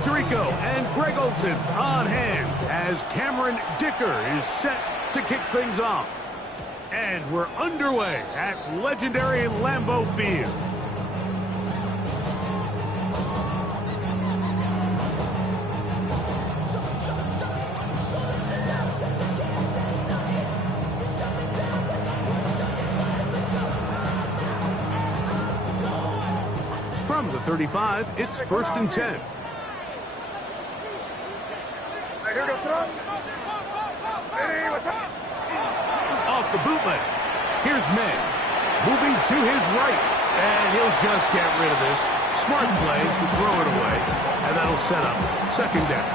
Tirico and Greg Olson on hand as Cameron Dicker is set to kick things off. And we're underway at legendary Lambeau Field. From the 35, it's 1st and 10. Off the bootleg. Here's May. Moving to his right. And he'll just get rid of this. Smart play to throw it away. And that'll set up 2nd down.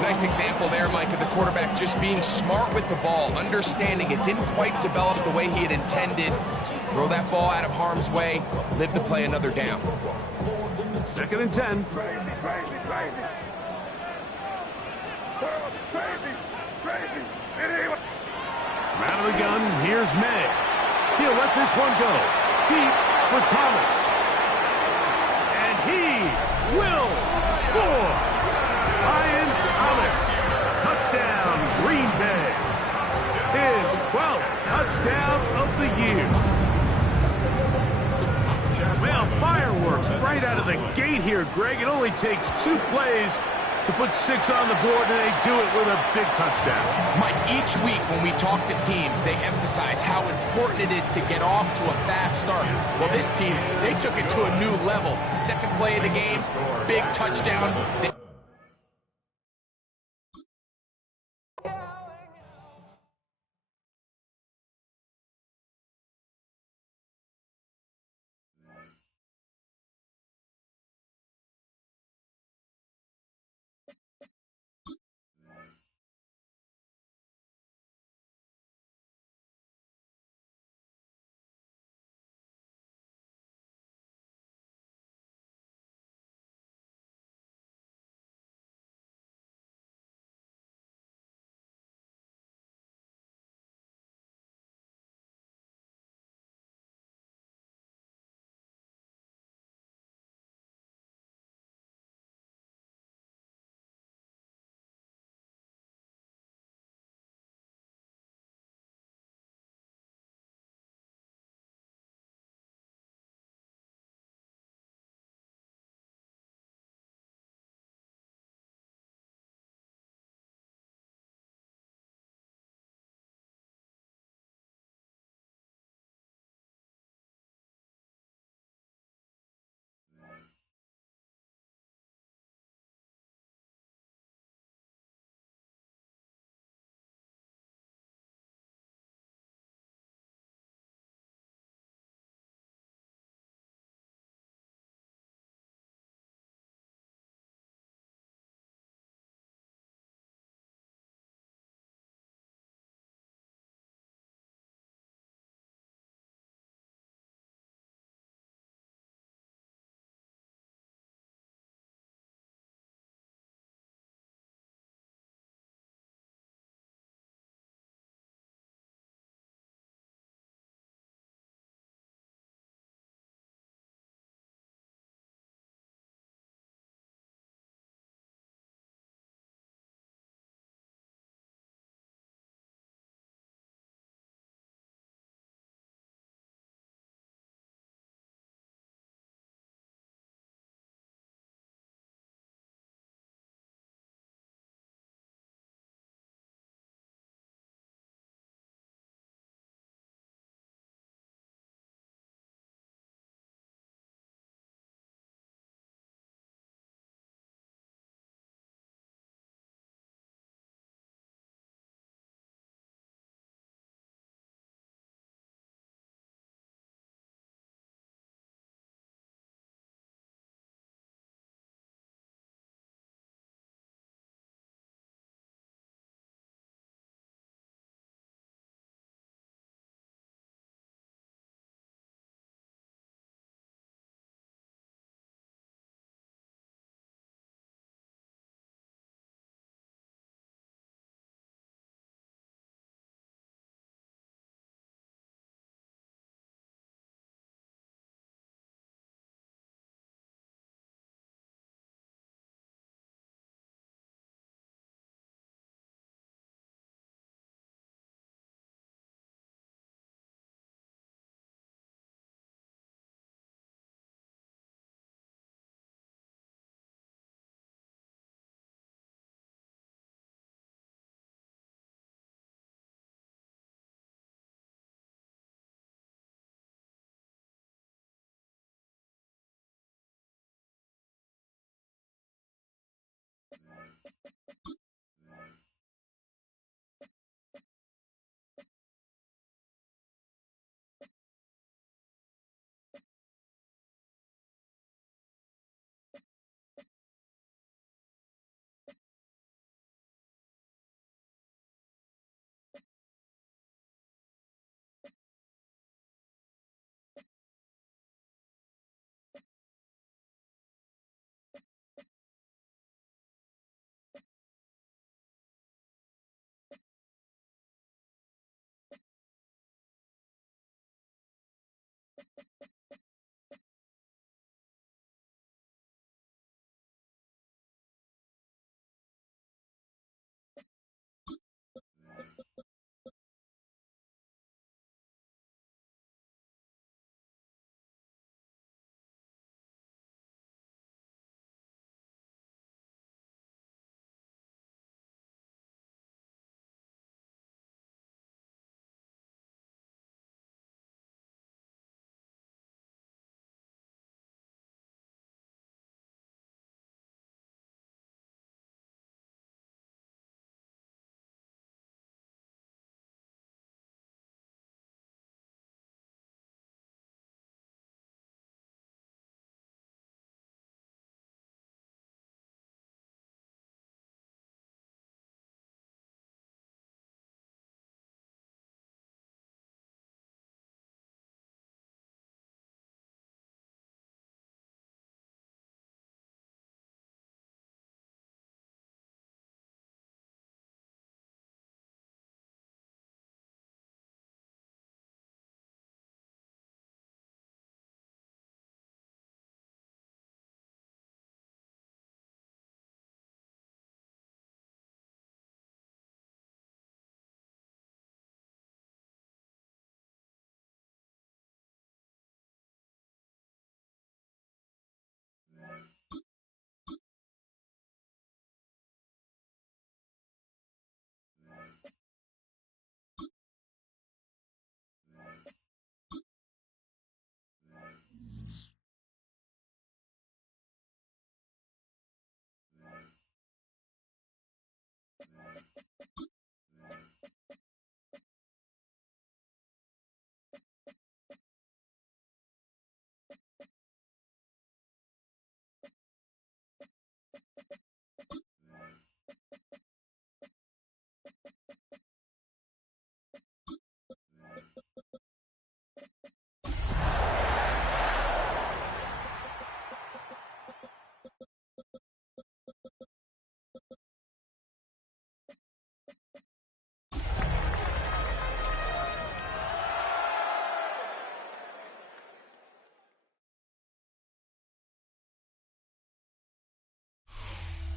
Nice example there, Mike, of the quarterback just being smart with the ball, understanding it didn't quite develop the way he had intended. Throw that ball out of harm's way, live to play another down. 2nd and 10. Out of the gun, here's May. He'll let this one go. Deep for Thomas. And he will score. Ryan Thomas. Touchdown, Green Bay. His 12th touchdown of the year. Well, fireworks right out of the gate here, Greg. It only takes 2 plays to put 6 on the board, and they do it with a big touchdown. Mike, each week when we talk to teams, they emphasize how important it is to get off to a fast start. Well, this team, they took it to a new level. 2nd play of the game, big touchdown.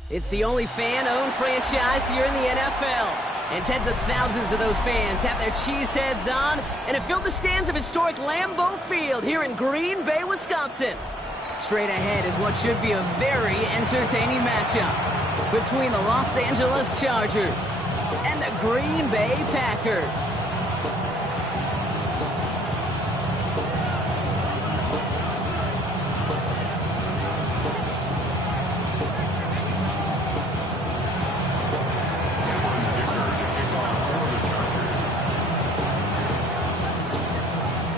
It's the only fan-owned franchise here in the NFL. And tens of thousands of those fans have their cheese heads on and have filled the stands of historic Lambeau Field here in Green Bay, Wisconsin. Straight ahead is what should be a very entertaining matchup between the Los Angeles Chargers and the Green Bay Packers.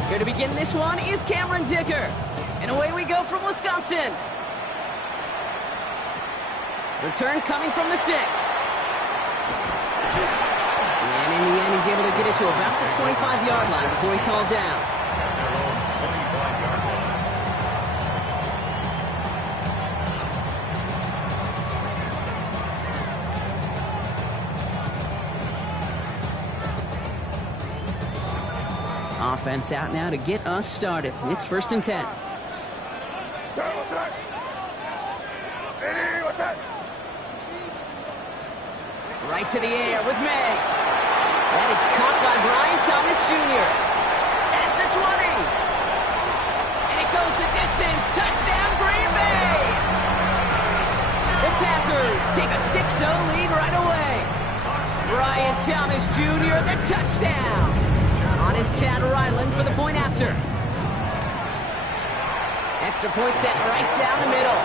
Here to begin this one is Cameron Dicker. And away we go from Wisconsin. Return coming from the 6. And in the end, he's able to get it to about the 25-yard line before he's hauled down. Offense out now to get us started. It's 1st and 10. Right to the air with May. That is caught by Brian Thomas Jr. At the 20. And it goes the distance. Touchdown, Green Bay. The Packers take a 6-0 lead right away. Brian Thomas Jr., the touchdown. On is Chad Ryland for the point after. Extra point set right down the middle.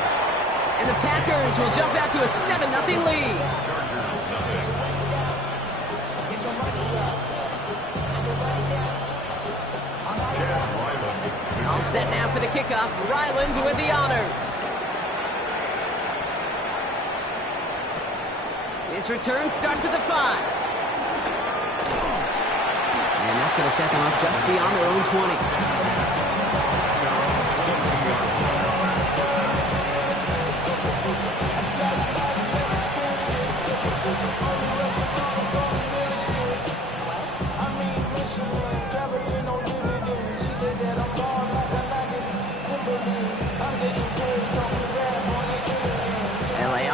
And the Packers will jump out to a 7-0 lead. All set now for the kickoff. Ryland with the honors. This return starts at the 5. And that's going to set them up just beyond their own 20.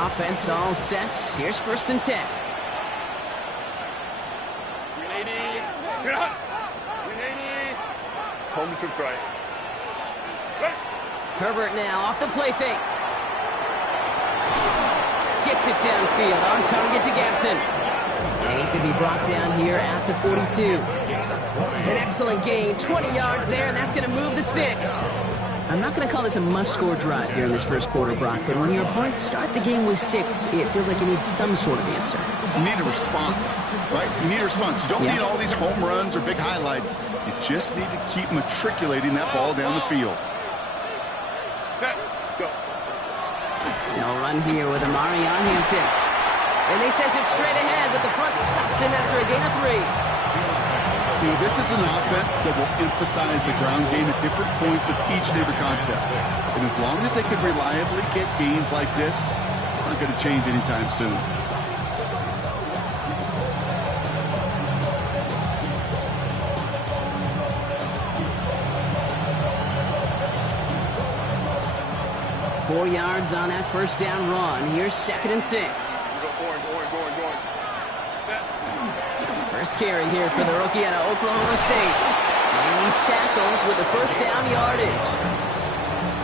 Offense all set. Here's 1st and 10. 380. Home trips right. Herbert now off the play fake. Gets it downfield on target to Ganson. And he's going to be brought down here at the 42. An excellent gain. 20 yards there, and that's going to move the sticks. I'm not going to call this a must-score drive here in this first quarter, Brock, but when your opponents start the game with 6, it feels like you need some sort of answer. You need a response, right? You need a response. You don't need all these home runs or big highlights. You just need to keep matriculating that ball down the field. Set. Go. They'll run here with Amari on Hampton. And they sent it straight ahead, but the front stops him after a gain of 3. You know, this is an offense that will emphasize the ground game at different points of each and every contest. And as long as they can reliably get gains like this, it's not going to change anytime soon. Four yards on that first down run. Here's 2nd and 6. First carry here for the rookie out of Oklahoma State. And he's tackled with the first down yardage.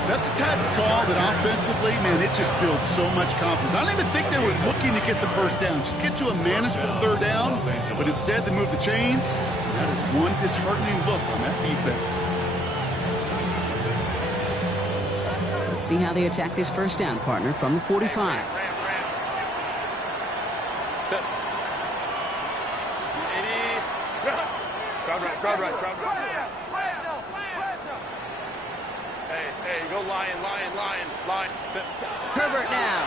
That's a type of call that offensively, man, it just builds so much confidence. I don't even think they were looking to get the first down. Just get to a manageable 3rd down. But instead, they move the chains. And that is one disheartening look on that defense. Let's see how they attack this first down, partner, from the 45. Set. 80. Crowd right. Hey, go lion. Set. Herbert now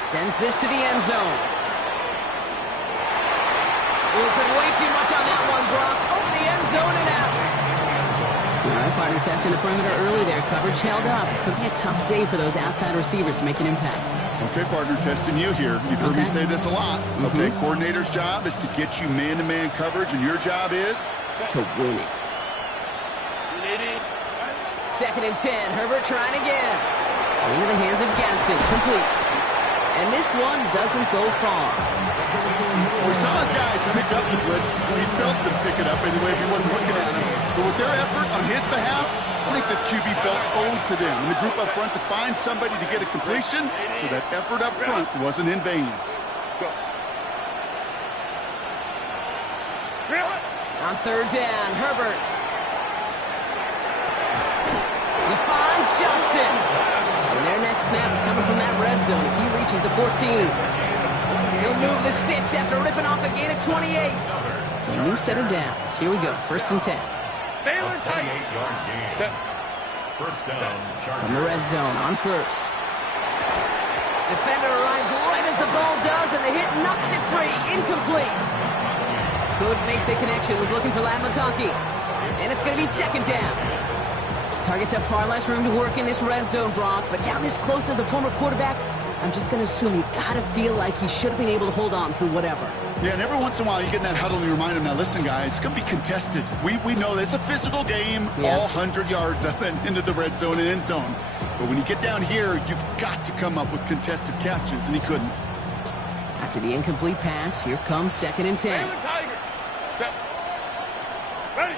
sends this to the end zone. Put way too much on that one, Brock. Over the end zone and out. All right, partner, testing the perimeter early there. Coverage held up. Could be a tough day for those outside receivers to make an impact. Okay, partner, testing you here. You've heard me say this a lot. Okay, coordinator's job is to get you man-to-man coverage, and your job is to win it. 2nd and 10. Herbert trying again. Into the hands of Gaston. Complete. And this one doesn't go far. We saw his guys pick up the blitz. We felt them pick it up anyway if we weren't looking at him. But with their effort on his behalf, I think this QB felt owed to them. And the group up front to find somebody to get a completion, so that effort up front wasn't in vain. Go. On 3rd down, Herbert. He finds Johnston. And their next snap is coming from that red zone as he reaches the 14. He'll move the sticks after ripping off a gain of 28. So a new set of downs. Here we go, 1st and 10. First down, from the red zone on 1st. Defender arrives right as the ball does, and the hit knocks it free. Incomplete. Could make the connection. Was looking for Lat McConkey. And it's going to be 2nd down. Targets have far less room to work in this red zone, Brock. But down this close as a former quarterback, I'm just going to assume you got to feel like he should have been able to hold on through whatever. Yeah, and every once in a while you get in that huddle and you remind him, now listen, guys, it's going to be contested. We know this. It's a physical game, all 100 yards up and into the red zone and end zone. But when you get down here, you've got to come up with contested catches, and he couldn't. After the incomplete pass, here comes 2nd and 10. Ready.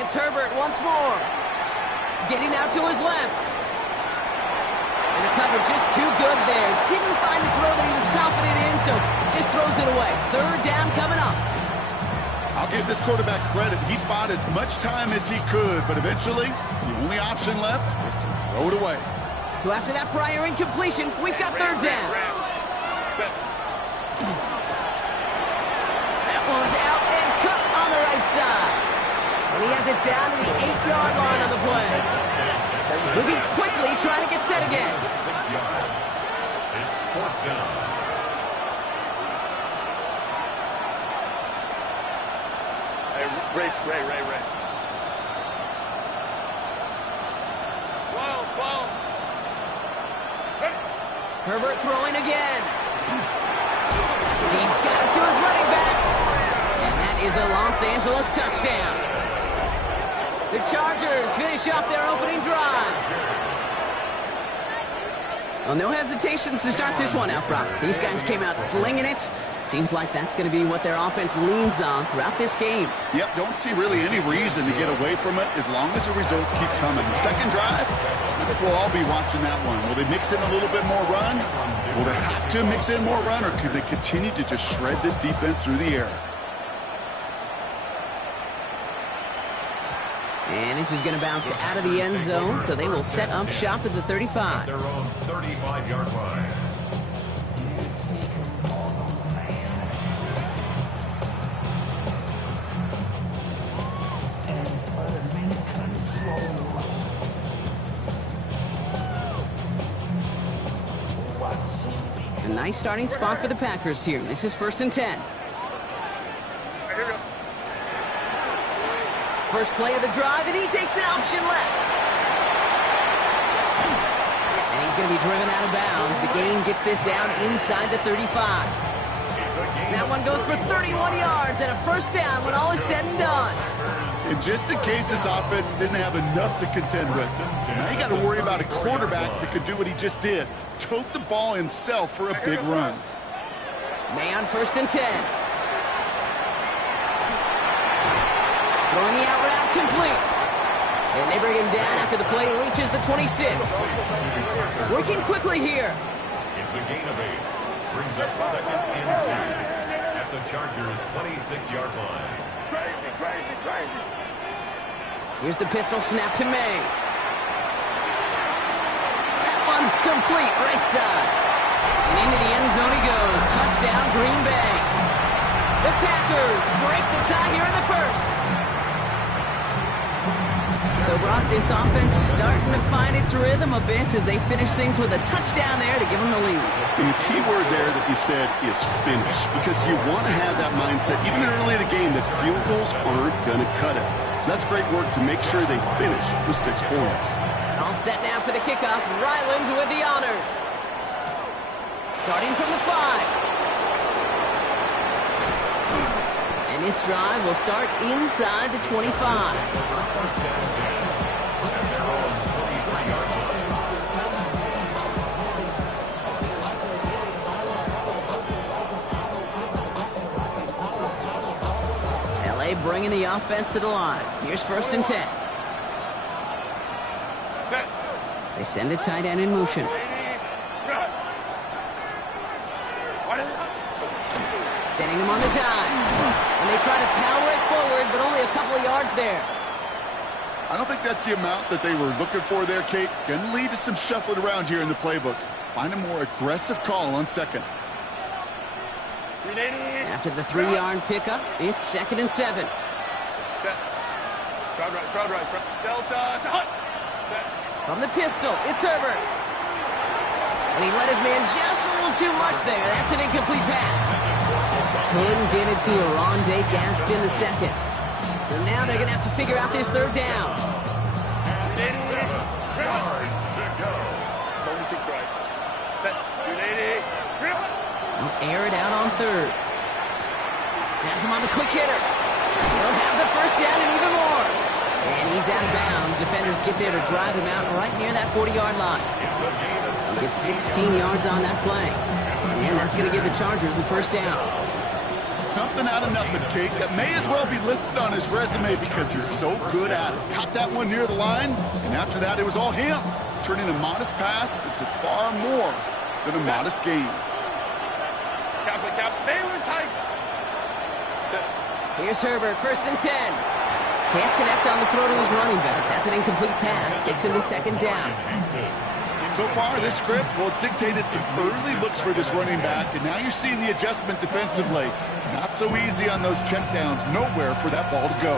It's Herbert once more. Getting out to his left. And the cover just too good there. Didn't find the throw that he was confident in, so just throws it away. 3rd down coming up. I'll give this quarterback credit. He bought as much time as he could, but eventually the only option left was to throw it away. So after that prior incompletion, we've got third down. That one's out and cut on the right side. And he has it down to the 8-yard line on the play. Moving quickly, trying to get set again. 6 yards. It's 4th down. Ray. Whoa. Herbert throwing again. He's got it to his running back. And that is a Los Angeles touchdown. The Chargers finish off their opening drive. Well, no hesitations to start this one out, Brock. These guys came out slinging it. Seems like that's going to be what their offense leans on throughout this game. Yep, don't see really any reason to get away from it as long as the results keep coming. The second drive, I think we'll all be watching that one. Will they mix in a little bit more run? Will they have to mix in more run, or could they continue to just shred this defense through the air? And this is going to bounce out of the end zone, so they will set up shop at the 35. Their own 35-yard line. A nice starting spot for the Packers here. This is 1st and 10. First play of the drive, and he takes an option left. And he's going to be driven out of bounds. The gain gets this down inside the 35. That one goes for 31 yards and a first down when all is said and done. And just in case this offense didn't have enough to contend with, now you got to worry about a quarterback that could do what he just did. Tote the ball himself for a big run. May on 1st and 10. Throwing the out route complete. And they bring him down after the play reaches the 26. Working quickly here. It's a gain of 8. Brings up 2nd and 2 at the Chargers' 26-yard line. Crazy. Here's the pistol snap to May. That one's complete, right side. And into the end zone he goes. Touchdown, Green Bay. The Packers break the tie here in the first. So, Brock, this offense starting to find its rhythm a bit as they finish things with a touchdown there to give them the lead. And the key word there that you said is finish, because you want to have that mindset, even early in the game, that field goals aren't going to cut it. So that's great work to make sure they finish with 6 points. All set now for the kickoff. Ryland with the honors. Starting from the 5. And this drive will start inside the 25. LA bringing the offense to the line. Here's 1st and 10. They send a tight end in motion. Sending him on the dive. And they try to power it forward, but only a couple of yards there. I don't think that's the amount that they were looking for there, Kate. Going to lead to some shuffling around here in the playbook. Find a more aggressive call on 2nd. After the 3-yard pickup, it's 2nd and 7. Crowd right. Delta. From the pistol, it's Herbert. And he let his man just a little too much there. That's an incomplete pass. Couldn't get it to Aronde Gadsden the second. So now they're going to have to figure out this 3rd down. 7 yards to go. They'll air it out on 3rd. Has him on the quick hitter. He'll have the first down and even more. And he's out of bounds. Defenders get there to drive him out right near that 40-yard line. He gets 16 yards on that play. And that's going to give the Chargers the first down. Something out of nothing, Kate, that may as well be listed on his resume because he's so good at it. Caught that one near the line, and after that, it was all him. Turning a modest pass into far more than a modest gain. Here's Herbert, 1st and 10. Can't connect on the throw to his running back. That's an incomplete pass. Takes him to 2nd down. So far, this script, well, it's dictated some early looks for this running back, and now you're seeing the adjustment defensively. Not so easy on those checkdowns. Nowhere for that ball to go.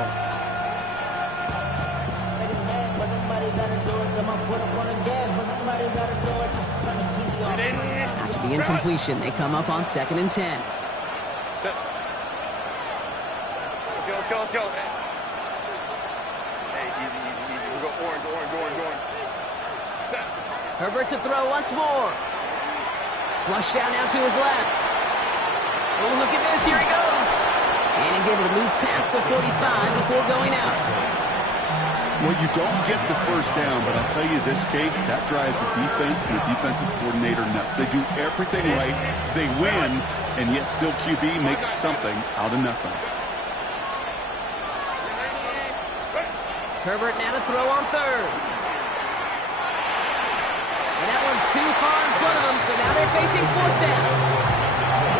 After the incompletion, they come up on 2nd and 10. Let's go. Hey, easy. We go orange. Set. Herbert to throw once more. Flush down now to his left. Oh, look at this. Here he goes. And he's able to move past the 45 before going out. Well, you don't get the first down, but I'll tell you this, Kate, that drives the defense and the defensive coordinator nuts. They do everything right, they win, and yet still QB makes something out of nothing. Herbert now to throw on 3rd. And that one's too far in front of him, so now they're facing 4th down.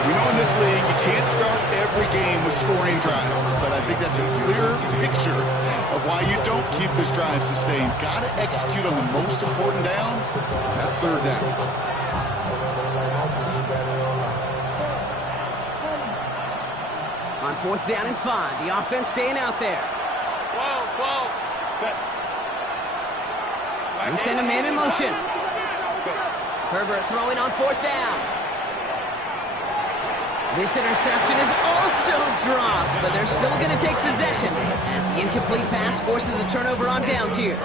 You know, in this league, you can't start every game with scoring drives, but I think that's a clear picture of why you don't keep this drive sustained. Got to execute on the most important down. That's 3rd down. On 4th down and 5, the offense staying out there. 12. Set. They send a man in motion. Herbert throwing on 4th down. This interception is also dropped, but they're still going to take possession as the incomplete pass forces a turnover on downs here.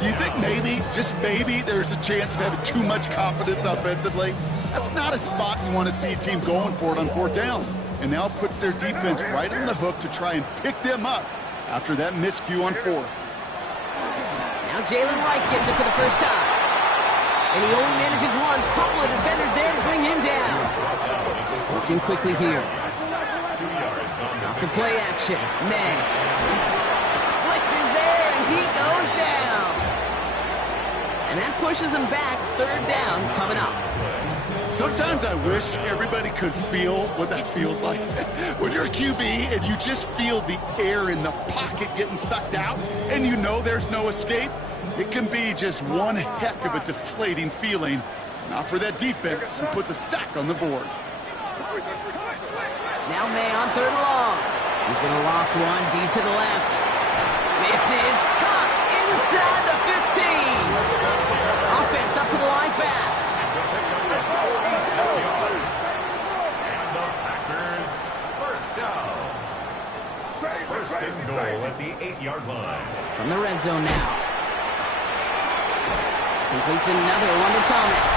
Do you think maybe, just maybe, there's a chance of having too much confidence offensively? That's not a spot you want to see a team going for it on 4th down. And now it puts their defense right on the hook to try and pick them up after that miscue on 4th. Now Jalen Wright gets it for the first time. And he only manages one. Couple of defenders there to bring him down. Working quickly here. Off the play action. May. Blitz is there, and he goes down. And that pushes him back. 3rd down coming up. Sometimes I wish everybody could feel what that feels like. When you're a QB and you just feel the air in the pocket getting sucked out and you know there's no escape, it can be just one heck of a deflating feeling. Not for that defense who puts a sack on the board. Now May on 3rd and long. He's going to loft one deep to the left. This is caught inside the 15. Offense up to the line fast. And the Packers, first down. First and goal at the 8-yard line. From the red zone now. Completes another one to Thomas.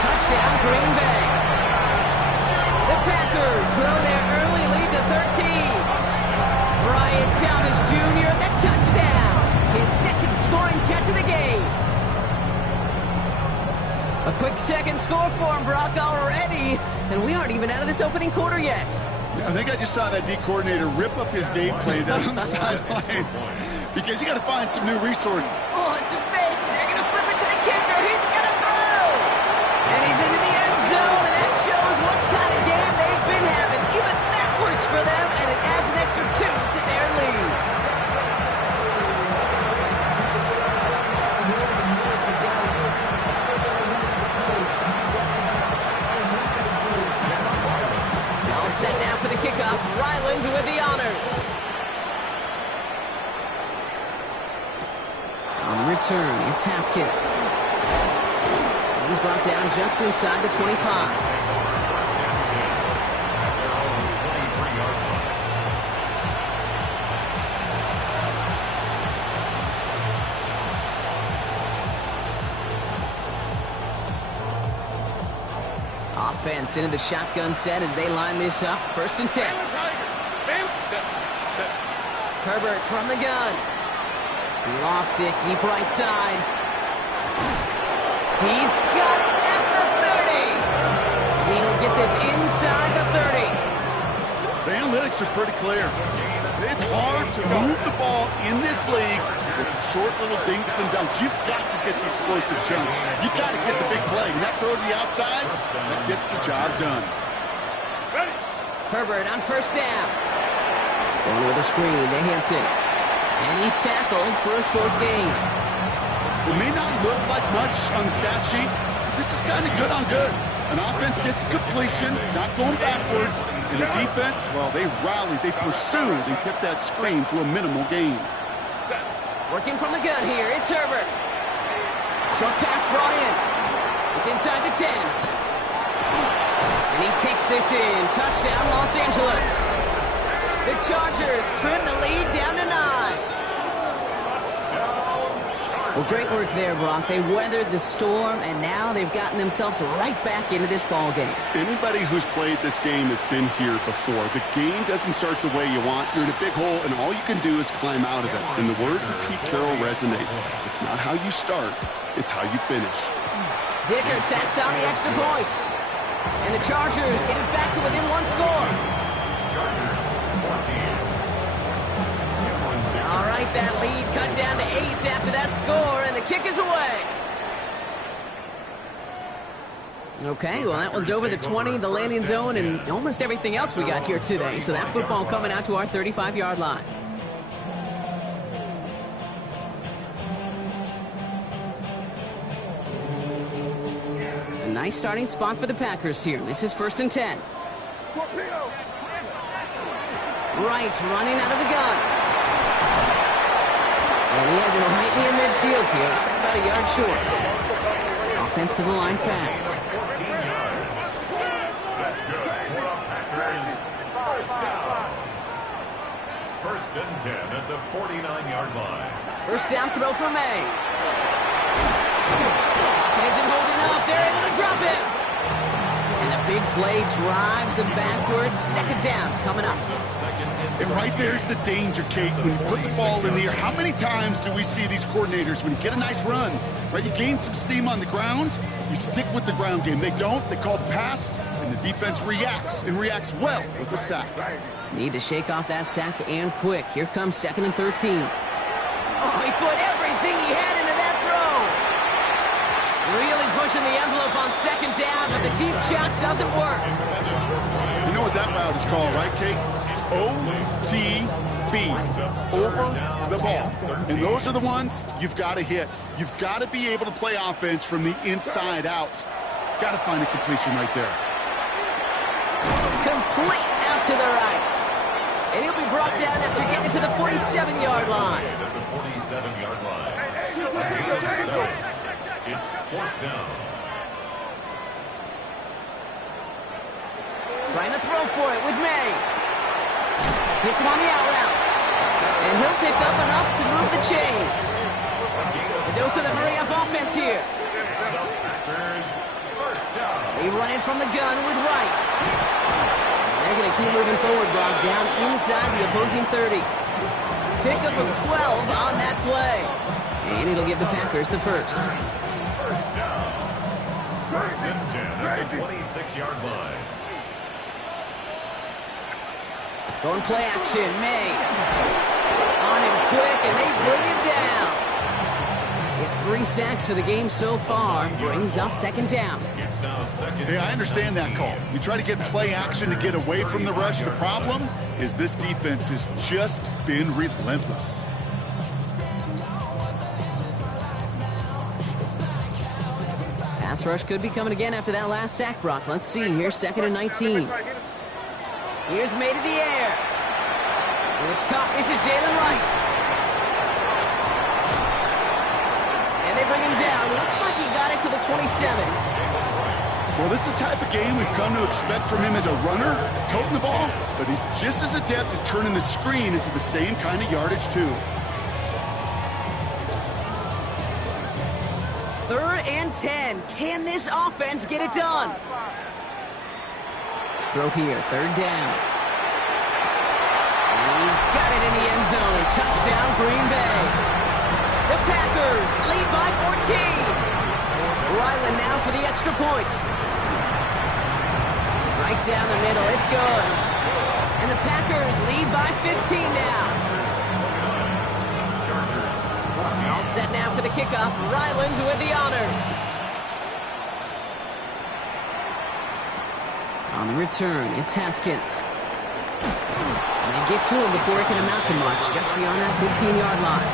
Touchdown, Green Bay. The Packers throw their early lead to 13. Brian Thomas Jr., the touchdown. His 2nd scoring catch of the game. A quick 2nd score for him, Brock, already. And we aren't even out of this opening quarter yet. Yeah, I think I just saw that D coordinator rip up his game play down on the sidelines. Because you got to find some new resources. Oh, it's a fake. They're going to flip it to the kicker. He's going to throw. And he's into the end zone, and that shows what kind of game they've been having. Even that works for them, and it adds an extra 2 to their lead. All set now for the kickoff. Ryland with the honors. On the return, it's Haskins. And he's brought down just inside the 25. Offense into the shotgun set as they line this up. 1st and 10. Herbert from the gun. Lofts it deep right side. He's got it at the 30. He will get this inside the 30. The analytics are pretty clear. It's hard to move the ball in this league with short little dinks and dunks. You've got to get the explosive jump. You've got to get the big play. And that throw to the outside, that gets the job done. Herbert on 1st down. Going with a screen to Hampton. And he's tackled for a short gain. It may not look like much on the stat sheet, but this is kind of good on good. An offense gets completion, not going backwards, and the defense, well, they rallied, they pursued, and kept that screen to a minimal gain. Working from the gun here, it's Herbert. Short pass brought in. It's inside the 10. And he takes this in. Touchdown, Los Angeles. The Chargers trim the lead down to 9. Well, great work there, Brock. They weathered the storm, and now they've gotten themselves right back into this ball game. Anybody who's played this game has been here before. The game doesn't start the way you want. You're in a big hole, and all you can do is climb out of it. And the words of Pete Carroll resonate. It's not how you start, it's how you finish. Dicker tacks on the extra point. And the Chargers get it back to within one score. All right, that lead cut down to 8 after that score, and the kick is away. Okay, well, that one's over the 20, the landing zone, and almost everything else we got here today. So that football coming out to our 35-yard line. A nice starting spot for the Packers here. This is 1st and 10. Wright running out of the gun. And he has it right near midfield here. It's about a yard short. Offense to the line fast. 14 yards. That's good. For the Packers. First down. 1st and 10 at the 49-yard line. First down throw for May. He isn't holding up. They're able to drop him. And the big play drives them backwards. 2nd down coming up. And right there's the danger, Kate, when you put the ball in the air. How many times do we see these coordinators, when you get a nice run, right, you gain some steam on the ground, you stick with the ground game. They don't. They call the pass, and the defense reacts, and reacts well with a sack. Need to shake off that sack and quick. Here comes 2nd and 13. Oh, he put everything he had into that throw. Really pushing the envelope on 2nd down, but the deep shot doesn't work. You know what that route is called, right, Kate? OTB, over the ball. And those are the ones you've got to hit. You've got to be able to play offense from the inside out. Got to find a completion right there. Complete out to the right. And he'll be brought down after getting to the 47-yard line. At the 47-yard line. It's 4th down. Trying to throw for it with May. Hits him on the out route. And he'll pick up enough to move the chains. A dose of the hurry-up offense here. They run it from the gun with Wright. And they're going to keep moving forward, Brock, down inside the opposing 30. Pickup of 12 on that play. And it'll give the Packers the first. First down. 1st and 10 at the 26-yard line. Going play action, May. On him quick, and they bring him down. It's 3 sacks for the game so far. Brings up 2nd down. It's now 2nd. Hey, I understand that call. You try to get play action to get away from the rush. The problem is this defense has just been relentless. Pass rush could be coming again after that last sack, Brock. Let's see. Here's 2nd and 19. Here's May to the air. And it's caught. This is Jalen Wright. And they bring him down. Looks like he got it to the 27. Well, this is the type of game we've come to expect from him as a runner, toting the ball, but he's just as adept at turning the screen into the same kind of yardage, too. 3rd and 10. Can this offense get it done? Throw here, 3rd down. And he's got it in the end zone. Touchdown, Green Bay. The Packers lead by 14. Ryland now for the extra point. Right down the middle, it's good. And the Packers lead by 15 now. All set now for the kickoff. Ryland with the honors. On the return, it's Haskins. And they get to him before it can amount to much, just beyond that 15-yard line.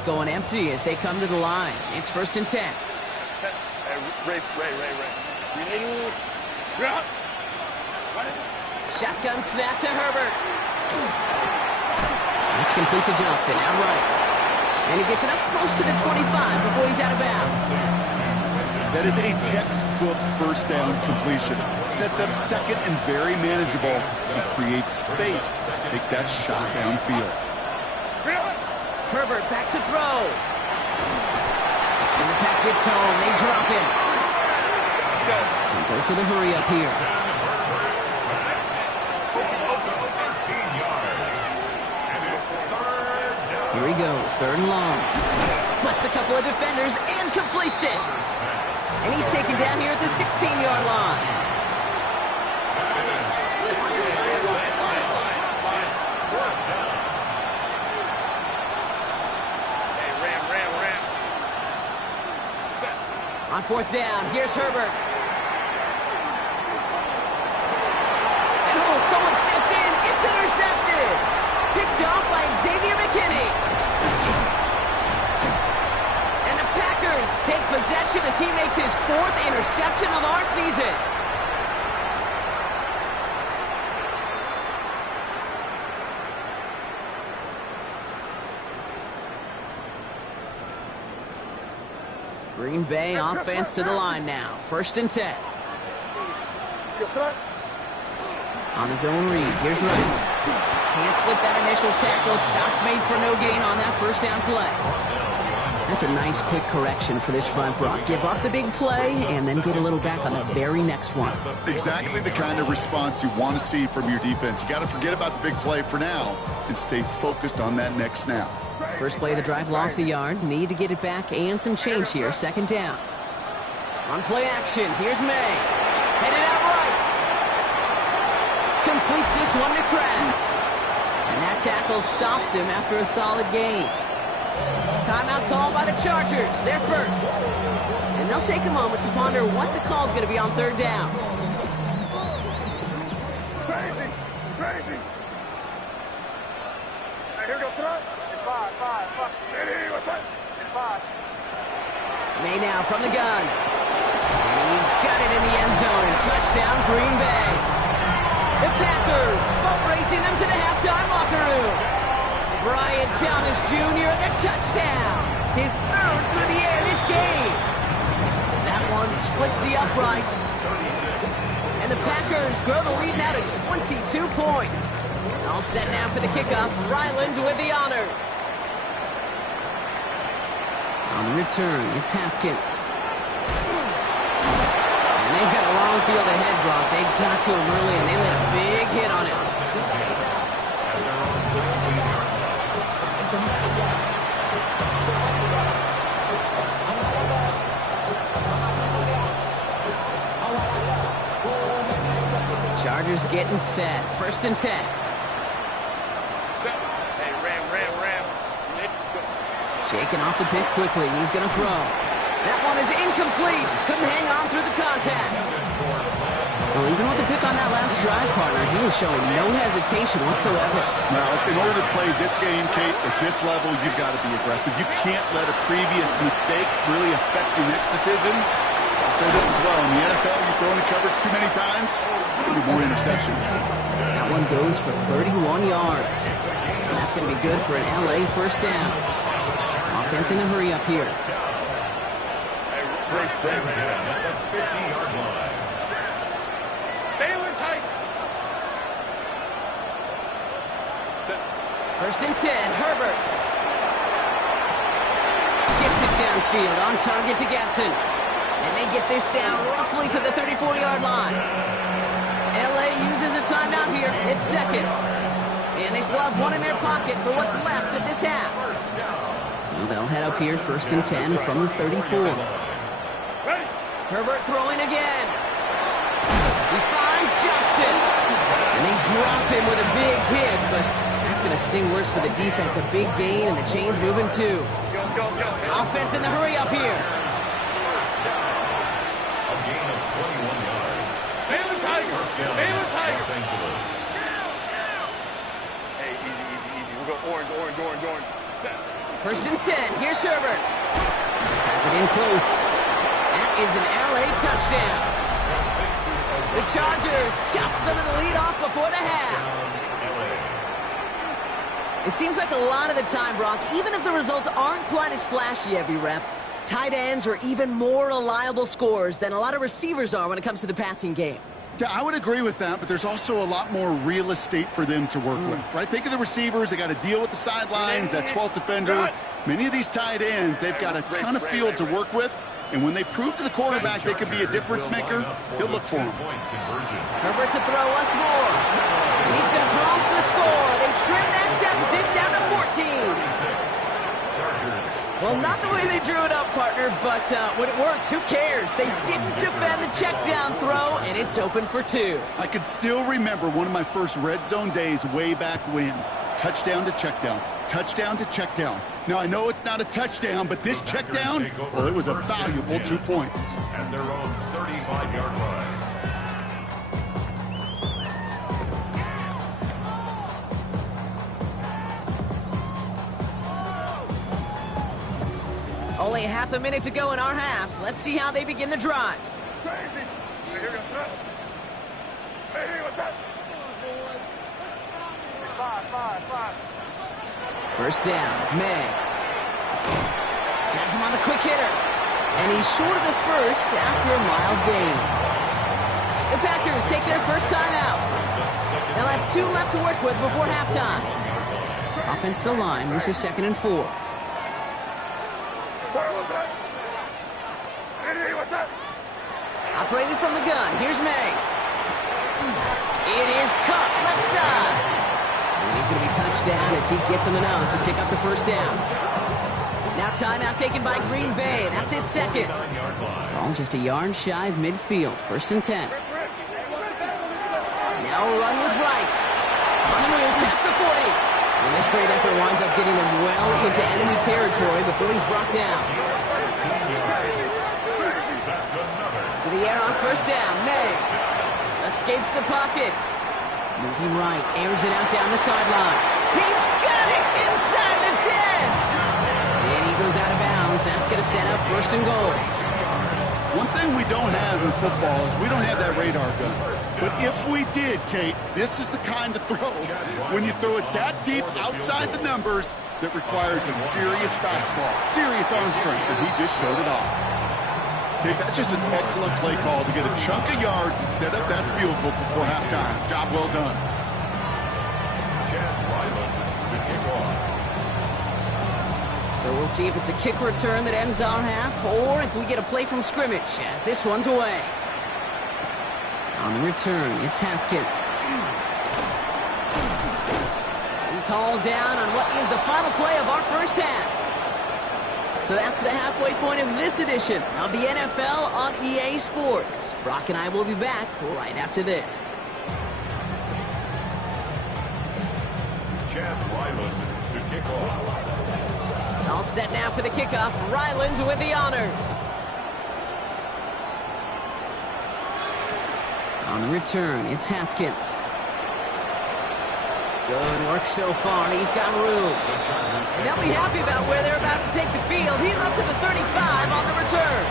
backfield going empty as they come to the line. It's 1st and 10. Ray. Shotgun snap to Herbert. It's complete to Johnston, out right. And he gets it up close to the 25 before he's out of bounds. That is a textbook first down completion. Sets up second and very manageable and creates space to take that shot downfield. Herbert back to throw. And the pack gets home. They drop him. And goes to the hurry up here. Here he goes, 3rd and long. Splits a couple of defenders and completes it. And he's taken down here at the 16-yard line. On 4th down, here's Herbert. And someone stepped in. It's intercepted. Picked off by Xavier McKinney. And the Packers take possession as he makes his 4th interception of our season. Green Bay offense to the line now. 1st and 10. On his own read, here's Wright. Can't slip that initial tackle. Stops made for no gain on that 1st down play. That's a nice quick correction for this front, Brock. Give up the big play and then get a little back on the very next one. Exactly the kind of response you want to see from your defense. You got to forget about the big play for now and stay focused on that next snap. First play of the drive lost a yard. Need to get it back and some change here. 2nd down. On play action, here's May. Headed out right. Completes this one to Kraft. And that tackle stops him after a solid gain. Timeout call by the Chargers. They're first. And they'll take a moment to ponder what the call is going to be on 3rd down. Crazy. Hey, here we go, tonight. 5. City, what's that? 5. May now from the gun. And he's got it in the end zone. Touchdown, Green Bay. The Packers boat racing them to the halftime locker room. Brian Thomas Jr., the touchdown. His 3rd through the air this game. That one splits the uprights. And the Packers grow the lead now to 22 points. All set now for the kickoff. Ryland with the honors. On the return, it's Haskins. And they've got a long field ahead, Brock. They got to him early, and they laid a big hit on him. Chargers getting set. 1st and 10. Hey, Ram. Shaking off the pick quickly. He's going to throw. That one is incomplete. Couldn't hang on through the contact. Well, even with the pick on that last drive, partner, he was showing no hesitation whatsoever. Well, in order to play this game, Kate, at this level, you've got to be aggressive. You can't let a previous mistake really affect your next decision. I'll say this as well. In the NFL, you throw into coverage too many times, there'll be more interceptions. That one goes for 31 yards. And that's going to be good for an LA 1st down. Offense in a hurry up here. First and 10 at the 50-yard line. Baylor tight. 1st and 10, Herbert. Gets it downfield, on target to Gatson. And they get this down roughly to the 34-yard line. LA uses a timeout here. It's 2nd. And they still have one in their pocket for what's left of this half. So they'll head up here, 1st and 10 from the 34. Herbert throwing again. He finds Johnston. And they drop him with a big hit, but that's going to sting worse for the defense. A big gain, and the chain's moving too. Offense in the hurry up here. A gain of 21 yards. Baylor Tigers. First down, Baylor Tigers. Los Angeles. Hey, easy. We're going orange. First and 10. Here's Herbert. Has it in close. That is an LA touchdown. The Chargers chop some of the lead off before the half. It seems like a lot of the time, Brock, even if the results aren't quite as flashy every rep, tight ends are even more reliable scorers than a lot of receivers are when it comes to the passing game. Yeah, I would agree with that, but there's also a lot more real estate for them to work with, right? Think of the receivers. They got to deal with the sidelines, that 12th defender. Many of these tight ends, they've got a ton of field to work with, and when they prove to the quarterback they can be a difference maker, he'll look for them. Herbert to throw once more. And he's going to cross the score. They trim that deficit down to 14. Well, not the way they drew it up, partner, but when it works, who cares? They didn't defend the check down throw, and it's open for 2. I can still remember one of my first red zone days way back when. Touchdown to check down. Touchdown to check down. Now, I know it's not a touchdown, but this check down, well, it was a valuable 2 points. At their own 35-yard line. Only half a minute to go in our half. Let's see how they begin the drive. First down, May. Has him on the quick hitter. And he's short of the first after a mild gain. The Packers take their first time out. They'll have 2 left to work with before halftime. Offensive line, this is 2nd and 4. Operating from the gun, here's May. It is cut left side. And he's going to be touched down as he gets him enough to pick up the first down. Now timeout taken by Green Bay. That's it, 2nd. Ball just a yard shy of midfield. 1st and 10. Now a run with Wright. On the move past the 40. And this great effort winds up getting them well into enemy territory before he's brought down. To the air on first down. May escapes the pocket. Moving right, airs it out down the sideline. He's got it inside the 10. And he goes out of bounds. That's going to set up 1st and goal. One thing we don't have in football is we don't have that radar gun. But if we did, Kate, this is the kind of throw, when you throw it that deep outside the numbers, that requires a serious fastball, serious arm strength, and he just showed it off. Kate, that's just an excellent play call to get a chunk of yards and set up that field goal before halftime. Job well done. So we'll see if it's a kick return that ends our half, or if we get a play from scrimmage, as this one's away. On the return, it's Haskins. He's hauled down on what is the final play of our first half. So that's the halfway point of this edition of the NFL on EA Sports. Brock and I will be back right after this. Chad Ryland to kick off. All set now for the kickoff. Ryland with the honors. On the return, it's Haskins. Good work so far. He's got room. And they'll be happy about where they're about to take the field. He's up to the 35 on the return.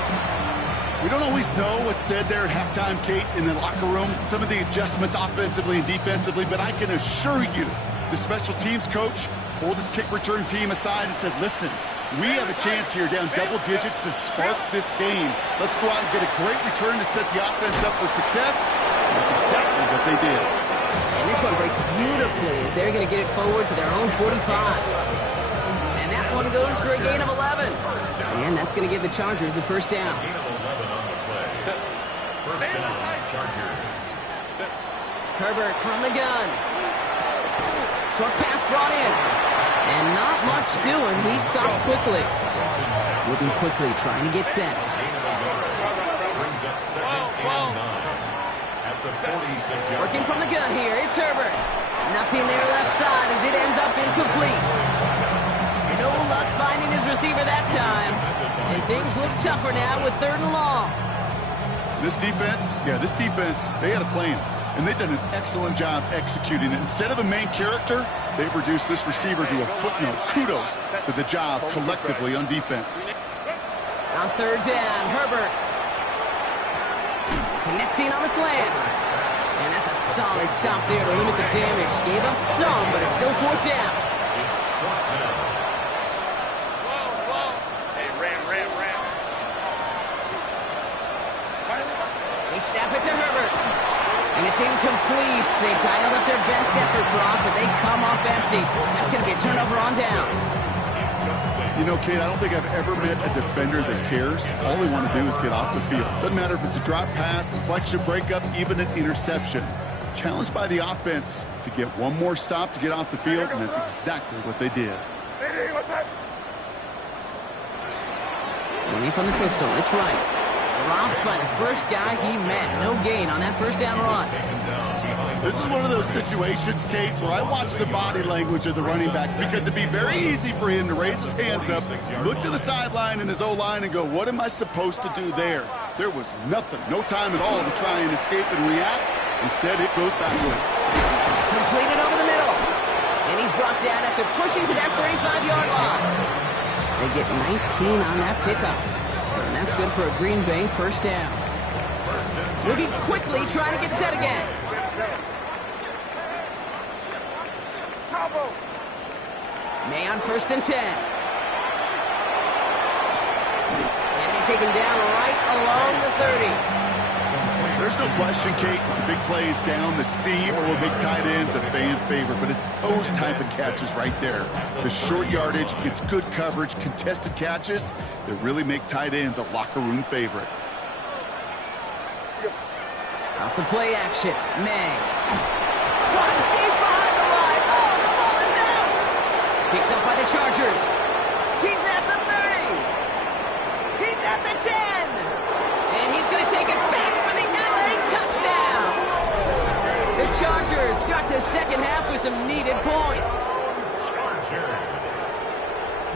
We don't always know what's said there at halftime, Kate, in the locker room. Some of the adjustments offensively and defensively, but I can assure you the special teams coach pulled his kick return team aside and said, listen, we have a chance here down double digits to spark this game. Let's go out and get a great return to set the offense up for success. That's exactly what they did. And this one breaks beautifully as they're going to get it forward to their own 45. And that one goes for a gain of 11. And that's going to give the Chargers the first down. First down, Chargers. Herbert from the gun. Short pass brought in. And not much doing. He stopped quickly. Moving quickly, trying to get set. Brings up 2nd and 9. At the 46-yard. Working from the gun here, it's Herbert. Nothing there left side as it ends up incomplete. No luck finding his receiver that time. And things look tougher now with 3rd and long. This defense, they had a plan. and they've done an excellent job executing it. Instead of a main character, they've reduced this receiver to a footnote. Kudos to the job collectively on defense. On third down, Herbert. Connecting on the slant. And that's a solid stop there to limit the damage. Gave up some, but it's still fourth down. Hey, ram. They snap it to Herbert. And it's incomplete. They dialed up their best effort, Brock, but they come up empty. That's going to be a turnover on downs. You know, Kate, I don't think I've ever met a defender that cares. All they want to do is get off the field. Doesn't matter if it's a drop pass, deflection, breakup, even an interception. Challenged by the offense to get one more stop to get off the field, and that's exactly what they did. Running from the pistol, it's right. Dropped by the first guy he met. No gain on that first down run. This is one of those situations, Kate, where I watch the body language of the running back, because it'd be very easy for him to raise his hands up, look to the sideline in his O-line and go, what am I supposed to do there? There was nothing, no time at all to try and escape and react. Instead, it goes backwards. Completed over the middle. And he's brought down after pushing to that 35-yard line. They get 19 on that pickup. And that's good for a Green Bay first down. Looking quickly, trying to get set again. May on first and 10. And they take him down right along the 30. There's no question, Kate, the big plays down the seam or with big tight ends a fan favorite, but it's those type of catches right there. The short yardage, gets good coverage, contested catches that really make tight ends a locker room favorite. Off the play action, May. Caught deep behind the line. Oh, the ball is out. Picked up by the Chargers. He's at the 30. He's at the 10. And he's going to take it back for the LA touchdown. The Chargers start the second half with some needed points.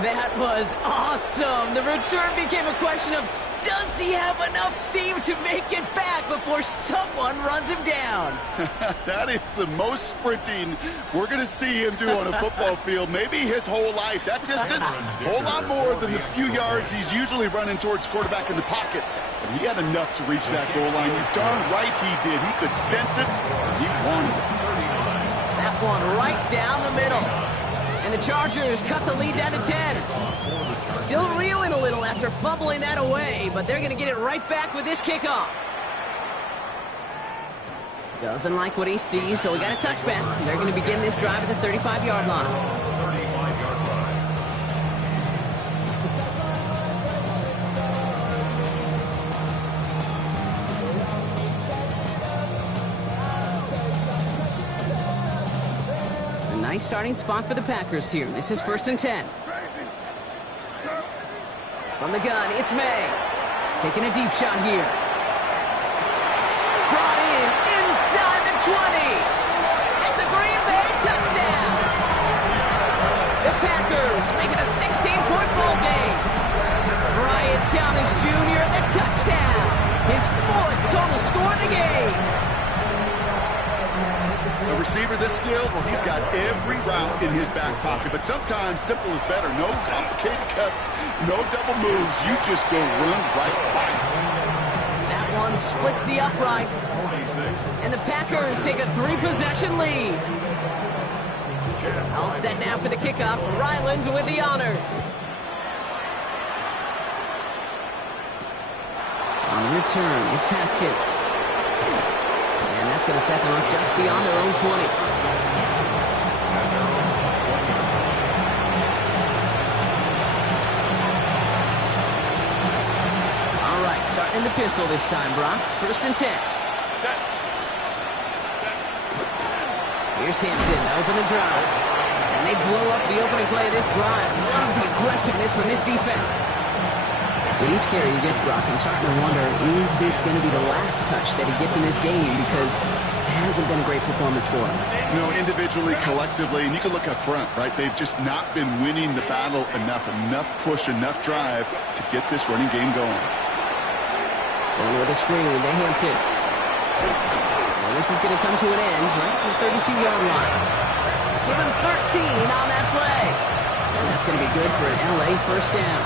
That was awesome. The return became a question of, does he have enough steam to make it back before someone runs him down? That is the most sprinting we're going to see him do on a football field, maybe his whole life. That distance, a whole lot more than the few yards he's usually running towards quarterback in the pocket. But he had enough to reach that goal line. You're darn right he did. He could sense it, and he wanted it. That one right down the middle. And the Chargers cut the lead down to 10. Still reeling a little after fumbling that away, but they're going to get it right back with this kickoff. Doesn't like what he sees, so we got a touchback. They're going to begin this drive at the 35-yard line. Nice starting spot for the Packers here. This is first and 10. From the gun, it's May. Taking a deep shot here. Brought in inside the 20. It's a Green Bay touchdown. The Packers make it a 16-point ball game. Brian Thomas Jr., the touchdown. His fourth total score of the game. A receiver this skilled, well, he's got every route in his back pocket, but sometimes simple is better. No complicated cuts, no double moves. You just go run right by him. That one splits the uprights. And the Packers take a 3-possession lead. All set now for the kickoff. Ryland with the honors. On the return, it's Haskins. And that's going to set them up just beyond their own 20. All right, starting in the pistol this time, Brock. First and 10. Here's Hampton to open the drive. And they blow up the opening play of this drive. Love the aggressiveness from this defense. With each carry he gets, Brock, I'm starting to wonder, is this going to be the last touch that he gets in this game? Because it hasn't been a great performance for him. No, individually, collectively, and you can look up front, right? They've just not been winning the battle enough push, enough drive to get this running game going. Going with a screen to Hampton. And This is going to come to an end right at the 32-yard line. Give him 13 on that play. And that's going to be good for an LA first down.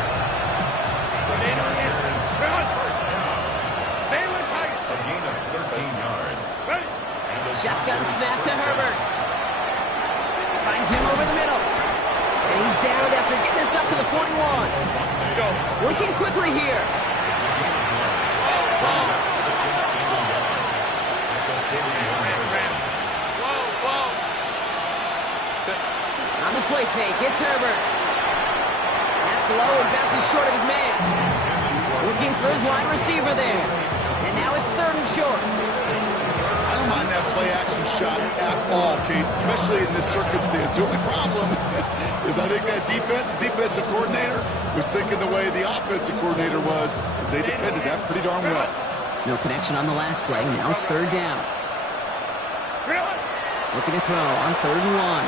A gain of 13 yards. Shotgun snap to Herbert. Finds him over the middle. And he's down after getting this up to the 41. Working quickly here. On the play fake, it's Herbert. That's low and bounces short of his man. Looking for his wide receiver there. And now it's 3rd and short. I don't mind that play action shot at all, Kate, especially in this circumstance. The only problem is I think that defensive coordinator was thinking the way the offensive coordinator was, as they defended that pretty darn well. No connection on the last play. Now it's 3rd down. Looking to throw on 3rd and 1.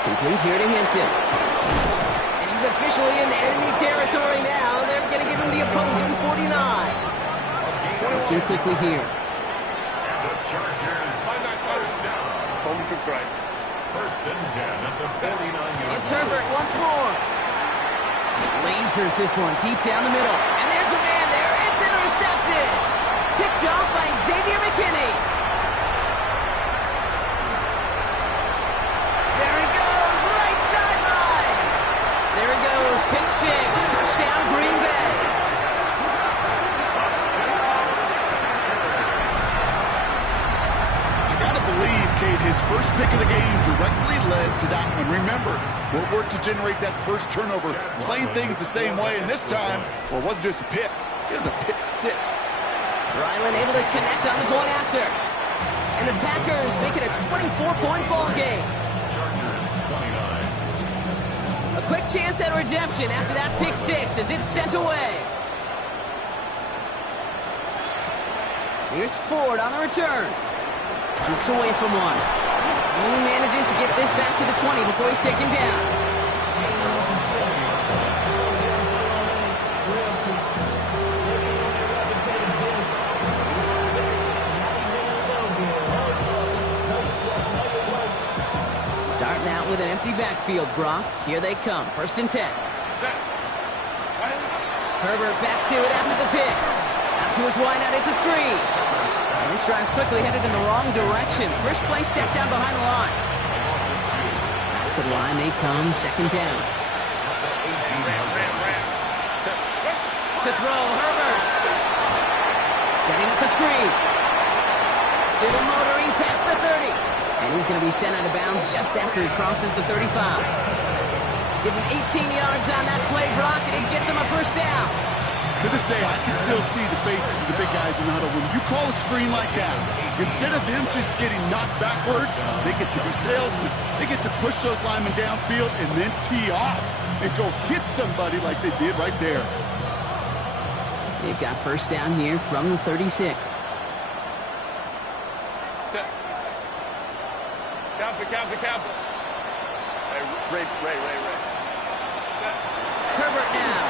Complete here to Hinton. And he's officially in enemy territory now. They're going to give him the opposing 49. Looking quickly here. The Chargers, first down. First and 10 at the 49-yard. It's Herbert once more. Lasers this one deep down the middle. And there's a man there. It's intercepted. Picked off by Xavier McKinney. There he goes. Right sideline. There he goes. Pick 6. Touchdown Green Bay. Kate, his first pick of the game directly led to that one. Remember, what worked to generate that first turnover, playing things the same way, and this time, well, it wasn't just a pick, it was a pick 6. Ryland able to connect on the point after. And the Packers make it a 24-point ball game. Chargers 29. A quick chance at redemption after that pick 6 as it's sent away. Here's Ford on the return. Jukes away from one. Only manages to get this back to the 20 before he's taken down. Starting out with an empty backfield, Brock. Here they come. 1st and 10. Herbert back to it after the pick. Out to his wideout. It's a screen. And this drive's quickly headed in the wrong direction. First play set down behind the line. Back to the line they come, 2nd down. To throw, Herbert. Setting up the screen. Still motoring past the 30. And he's going to be sent out of bounds just after he crosses the 35. Give him 18 yards on that play, Brock, and it gets him a 1st down. To this day, I can still see the faces of the big guys in the huddle. When you call a screen like that, instead of them just getting knocked backwards, they get to be salesmen. They get to push those linemen downfield and then tee off and go hit somebody like they did right there. They've got 1st down here from the 36. Count. Ray. Herbert now.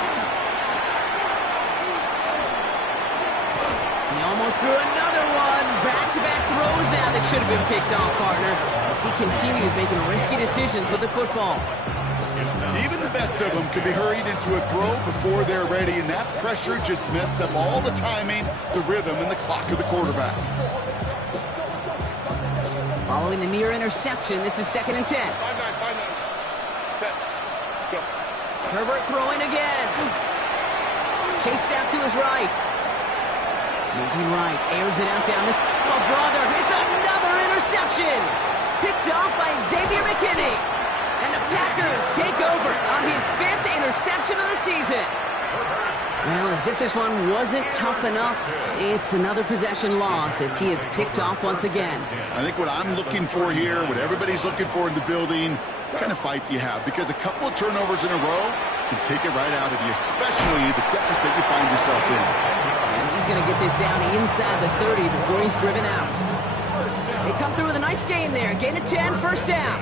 He almost threw another one. Back-to-back throws now that should have been picked off, partner, as he continues making risky decisions with the football. Even the best of them can be hurried into a throw before they're ready, and that pressure just messed up all the timing, the rhythm, and the clock of the quarterback. Following the near interception, this is 2nd and 10. 5-9. Go. Herbert throwing again. Chased out to his right. Moving right, airs it out down this. Oh, brother, it's another interception. Picked off by Xavier McKinney. And the Packers take over on his 5th interception of the season. Well, as if this one wasn't tough enough, it's another possession lost as he is picked off once again. I think what I'm looking for here, what everybody's looking for in the building, what kind of fight do you have? Because a couple of turnovers in a row can take it right out of you, especially the deficit you find yourself in. And he's going to get this down inside the 30 before he's driven out. They come through with a nice gain there. Gain of 10, 1st down.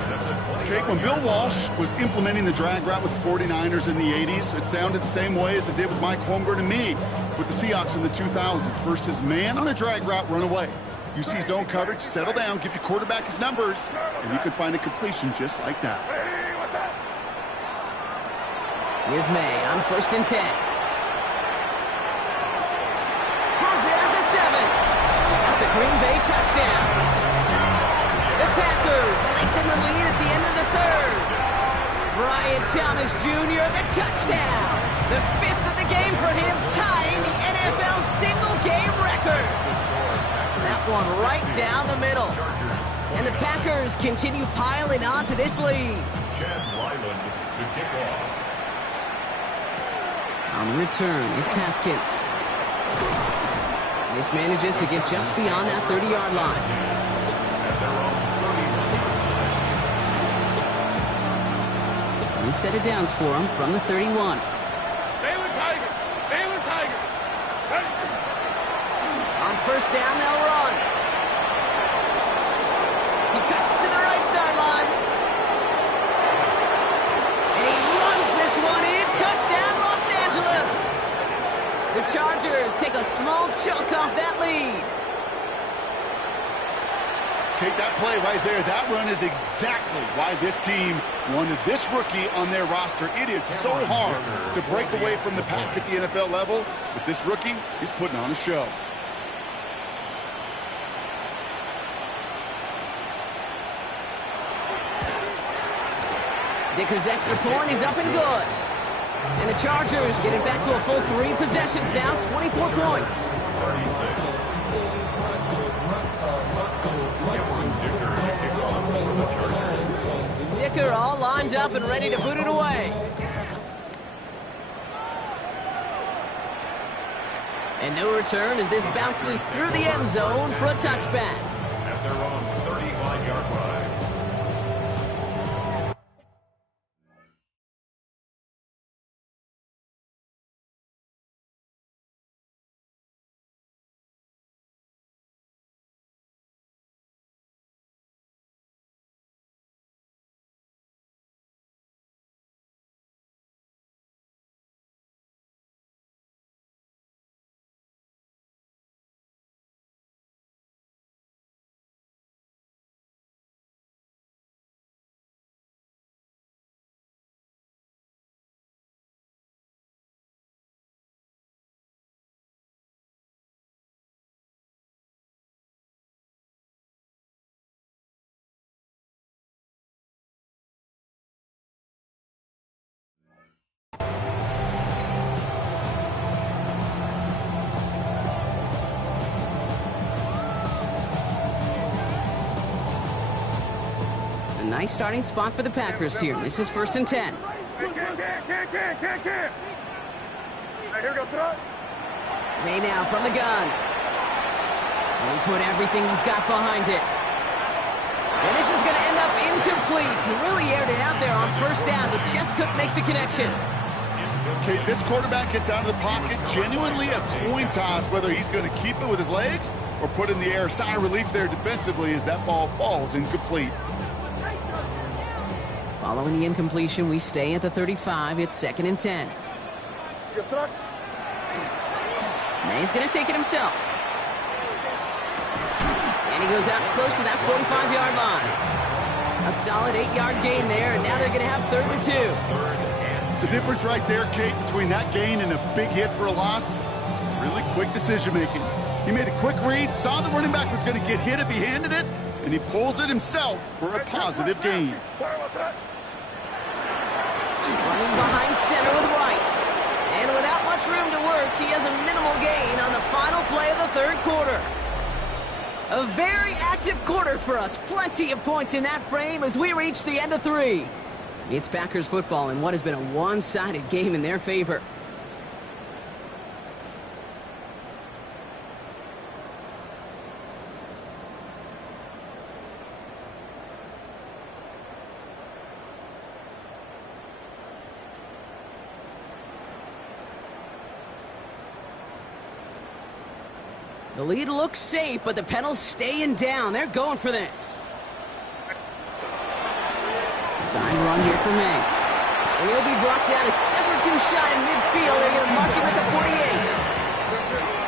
Okay, when Bill Walsh was implementing the drag route with the 49ers in the 80s, it sounded the same way as it did with Mike Holmgren and me with the Seahawks in the 2000s versus man on a drag route, run away. You see zone coverage, settle down, give your quarterback his numbers, and you can find a completion just like that. Here's May on 1st and 10. Has it at the 7. That's a Green Bay touchdown. The Packers lengthen the lead at the end of the 3rd. Brian Thomas Jr., the touchdown. The 5th of the game for him, tying the NFL single-game record. That one right down the middle. And the Packers continue piling on to this lead. Chad Ryland to kick off. On the return, it's Haskins. This manages to get just beyond that 30-yard line. New set of downs for him from the 31. On 1st down, they'll run. He cuts it to the right sideline. And he runs this one in. Touchdown, Los Angeles. The Chargers take a small chunk off that lead. Kate, that play right there, that run is exactly why this team wanted this rookie on their roster. It is so hard to break away from the pack at the NFL level, but this rookie is putting on a show. Dicker's extra point is up and good. And the Chargers get it back to a full 3 possessions now, 24 points. 36. Dicker all lined up and ready to boot it away. And no return as this bounces through the end zone for a touchback. At their own 35-yard line. Nice starting spot for the Packers here. This is 1st and 10. Hey, here we go, throw. May now from the gun. And he put everything he's got behind it. And this is going to end up incomplete. He really aired it out there on 1st down, but just couldn't make the connection. Okay, this quarterback gets out of the pocket, genuinely a coin toss, whether he's going to keep it with his legs or put it in the air. Sigh of relief there defensively as that ball falls incomplete. Following the incompletion, we stay at the 35. It's 2nd and 10. May's going to take it himself. And he goes out close to that 45-yard line. A solid 8-yard gain there, and now they're going to have 3rd and 2. The difference right there, Kate, between that gain and a big hit for a loss is really quick decision-making. He made a quick read, saw the running back was going to get hit if he handed it, and he pulls it himself for a positive gain. Running behind center with Wright. And without much room to work, he has a minimal gain on the final play of the 3rd quarter. A very active quarter for us. Plenty of points in that frame as we reach the end of 3. It's Packers football in what has been a one-sided game in their favor. The lead looks safe, but the pedals staying down. They're going for this. Design run here for May. And he'll be brought down a step or two shy in midfield. They're going to mark him at the 48.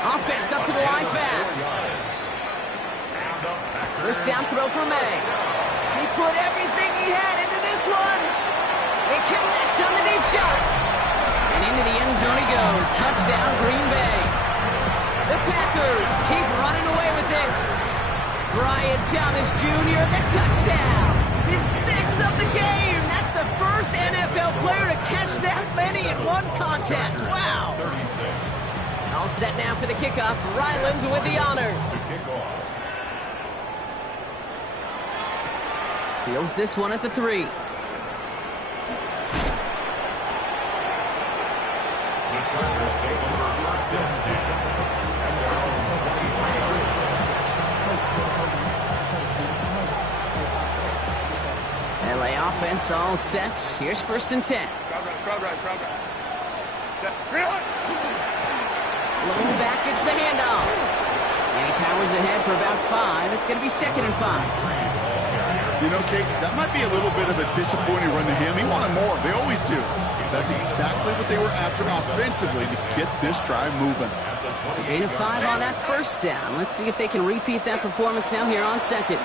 Offense up to the line fast. First down throw for May. He put everything he had into this one. They connect on the deep shot. And into the end zone he goes. Touchdown, Green Bay. The Packers keep running away with this. Brian Thomas Jr., the touchdown. His 6th of the game. That's the first NFL player to catch that many in one contest. Wow. 36. All set now for the kickoff. Ryland with the honors. Fields this one at the 3. The Chargers take over first and 10. And their own 23-yard LA offense all set. Here's first and 10. Crowd right. Just reload. Looking back, it's the handoff. And he powers ahead for about 5. It's going to be 2nd and 5. You know, Kate, that might be a little bit of a disappointing run to him. He wanted more. They always do. That's exactly what they were after offensively to get this drive moving. So gain of 5 on that first down. Let's see if they can repeat that performance now here on 2nd.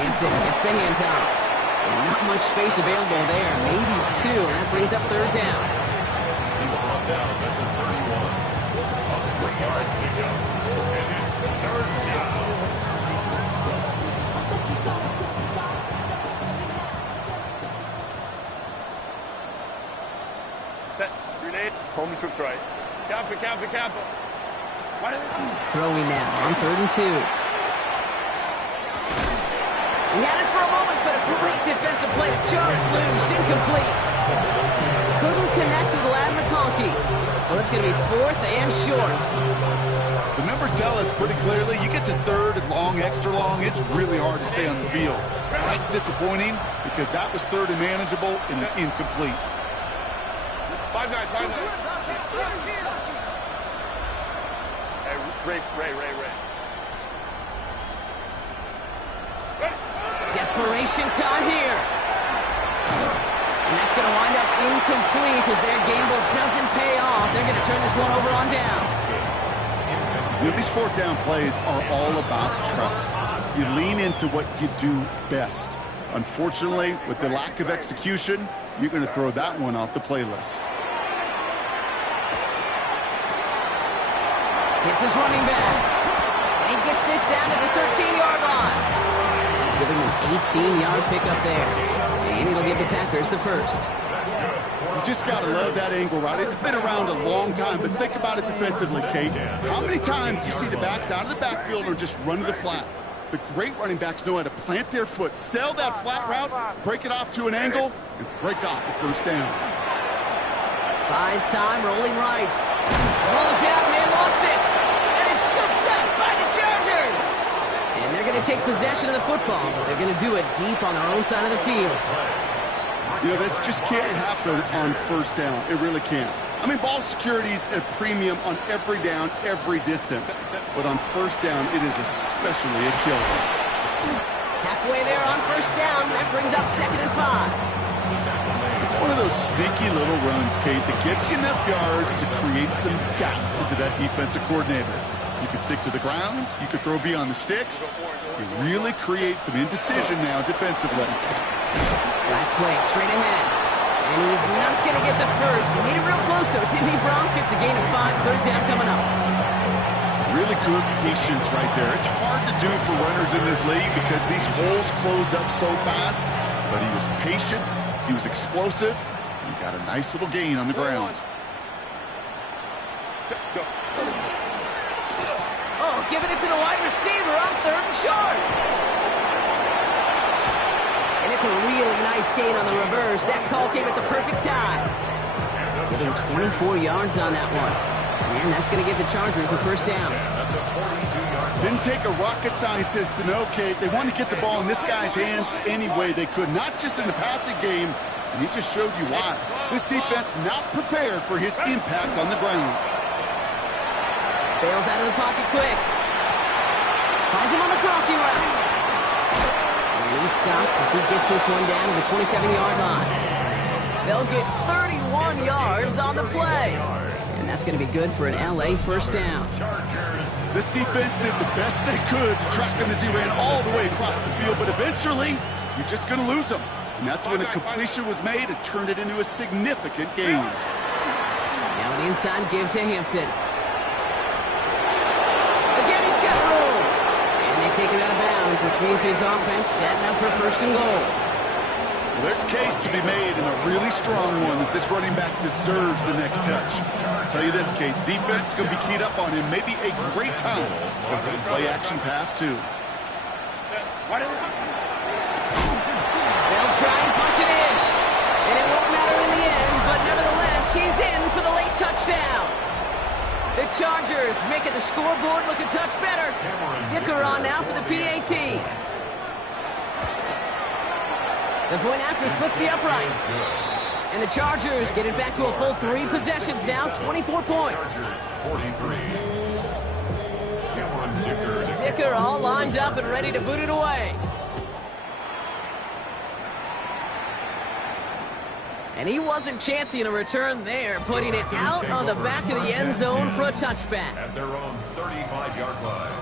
Hinton gets the handoff. And not much space available there. Maybe 2. That brings up 3rd down. He's brought down at the 31. A 3-yard pickup. And it's 3rd down. Set. Grenade. Homing troops right. Camper. Throwing now on 3rd and 2. He had it for a moment, but a great defensive play to jar it loose. Incomplete. Couldn't connect with Lad McConkey. So it's going to be 4th and short. The numbers tell us pretty clearly, you get to 3rd and long, extra long, it's really hard to stay on the field. That's disappointing because that was 3rd and manageable and incomplete. 5-9. Hey, Ray. Desperation time here. And that's going to wind up incomplete as their gamble doesn't pay off. They're going to turn this one over on downs. You know, these 4th down plays are all about trust. You lean into what you do best. Unfortunately, with the lack of execution, you're going to throw that one off the playlist. It's his running back. And he gets this down to the 13-yard line. Giving an 18-yard pickup there. And it'll give the Packers the first. You just got to love that angle, right? It's been around a long time, but think about it defensively, Kate. How many times do you see the backs out of the backfield or just run to the flat? The great running backs know how to plant their foot, sell that flat route, break it off to an angle, and break off the first down. Buys time, rolling right. Rolls out, man, lost it. And it's scooped up by the Chargers. And they're going to take possession of the football, but they're going to do it deep on their own side of the field. You know, this just can't happen on first down. It really can't. I mean, ball security's a premium on every down, every distance. But on first down, it is especially a killer. Halfway there on first down. That brings up 2nd and 5. It's one of those sneaky little runs, Kate, that gets you enough yards to create some doubt into that defensive coordinator. You can stick to the ground. You can throw beyond the sticks. You really create some indecision now defensively. Drive play straight ahead. And he's not going to get the first. He made it real close, though, didn't he, Bronk? It's a gain of 5, 3rd down coming up. Really good patience right there. It's hard to do for runners in this league because these holes close up so fast. But he was patient. He was explosive. He got a nice little gain on the ground. Oh, giving it to the wide receiver on 3rd and short. And it's a really nice gain on the reverse. That call came at the perfect time. Giving 24 yards on that one. And that's going to give the Chargers the first down. Didn't take a rocket scientist to know, Kate. They wanted to get the ball in this guy's hands any way they could, not just in the passing game. And he just showed you why. This defense not prepared for his impact on the ground. Bails out of the pocket quick. Finds him on the crossing route. And he's stopped as he gets this one down to the 27-yard line. They'll get 31 yards on the play. And That's going to be good for an LA first down. This defense did the best they could to track him as he ran all the way across the field, but eventually, you're just going to lose him. And that's when a completion was made and turned it into a significant gain. Now the inside give to Hampton. Again, he's got room. And they take him out of bounds, which means his offense setting up for first and goal. Well, there's a case to be made, and a really strong one, that this running back deserves the next touch. I'll tell you this, Kate, defense is going to be keyed up on him. Maybe a great time for him to play action pass, too. They'll try and punch it in. And it won't matter in the end, but nevertheless, he's in for the late touchdown. The Chargers making the scoreboard look a touch better. Dicker on now for the PAT. The point after splits the uprights. And the Chargers get it back to a full 3 possessions now, 24 points. Dicker all lined up and ready to boot it away. And he wasn't chancing a return there, putting it out on the back of the end zone for a touchback. At their own 35-yard line.